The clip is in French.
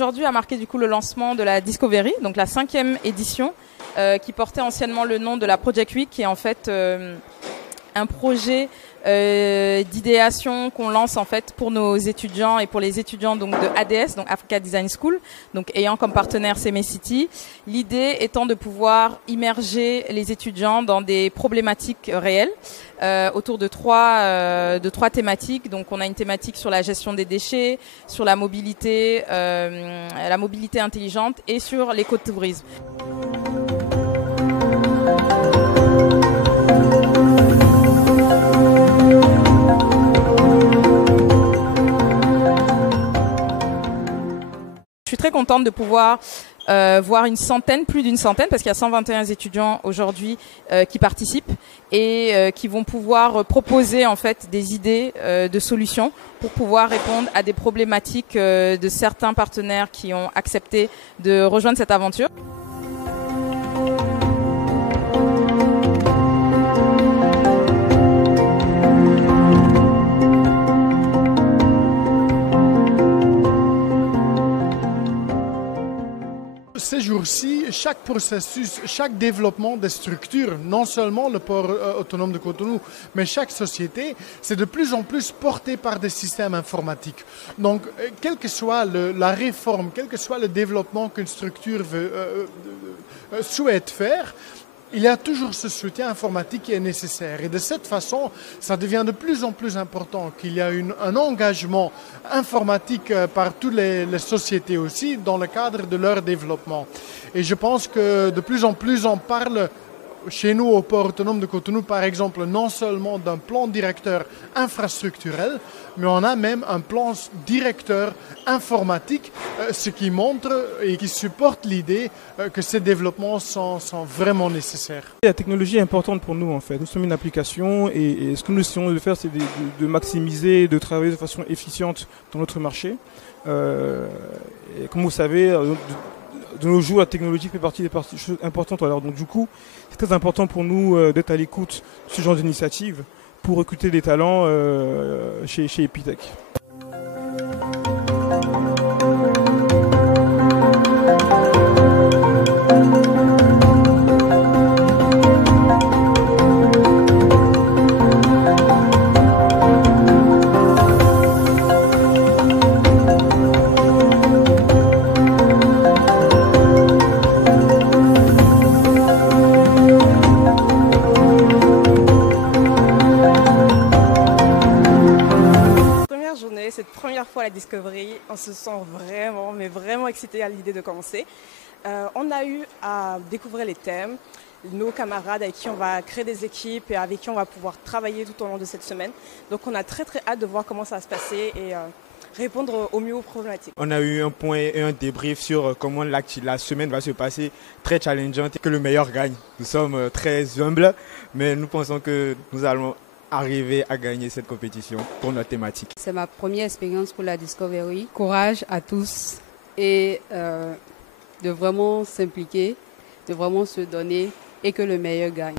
aujourd'hui a marqué du coup le lancement de la Discovery, donc la 5e édition, qui portait anciennement le nom de la Project Week, qui est en fait un projet d'idéation qu'on lance en fait pour nos étudiants et pour les étudiants donc de ADS, donc Africa Design School, donc ayant comme partenaire CMA-City. L'idée étant de pouvoir immerger les étudiants dans des problématiques réelles autour de trois thématiques. Donc on a une thématique sur la gestion des déchets, sur la mobilité intelligente et sur l'écotourisme. Je suis très contente de pouvoir voir plus d'une centaine, parce qu'il y a 121 étudiants aujourd'hui qui participent et qui vont pouvoir proposer en fait des idées de solutions pour pouvoir répondre à des problématiques de certains partenaires qui ont accepté de rejoindre cette aventure. Ces jours-ci, chaque processus, chaque développement des structures, non seulement le port autonome de Cotonou, mais chaque société, c'est de plus en plus porté par des systèmes informatiques. Donc, quelle que soit la réforme, quel que soit le développement qu'une structure souhaite faire, il y a toujours ce soutien informatique qui est nécessaire. Et de cette façon, ça devient de plus en plus important qu'il y a un engagement informatique par toutes les sociétés aussi dans le cadre de leur développement. Et je pense que de plus en plus on parle chez nous au port autonome de Cotonou, par exemple, non seulement d'un plan directeur infrastructurel, mais on a même un plan directeur informatique, ce qui montre et qui supporte l'idée que ces développements sont vraiment nécessaires. La technologie est importante pour nous en fait. Nous sommes une application et ce que nous essayons de faire, c'est de maximiser, de travailler de façon efficiente dans notre marché. Et comme vous savez, de nos jours, la technologie fait partie des choses importantes. Alors, donc, du coup, c'est très important pour nous d'être à l'écoute de ce genre d'initiative pour recruter des talents chez Epitech. Cette première fois à la Discovery, on se sent vraiment excité à l'idée de commencer. On a eu à découvrir les thèmes, nos camarades avec qui on va créer des équipes et avec qui on va pouvoir travailler tout au long de cette semaine. Donc on a très hâte de voir comment ça va se passer et répondre au mieux aux problématiques. On a eu un point et un débrief sur comment la semaine va se passer, très challengeante et que le meilleur gagne. Nous sommes très humbles, mais nous pensons que nous allons arriver à gagner cette compétition pour notre thématique. C'est ma première expérience pour la Discovery. Courage à tous et de vraiment s'impliquer, de vraiment se donner et que le meilleur gagne.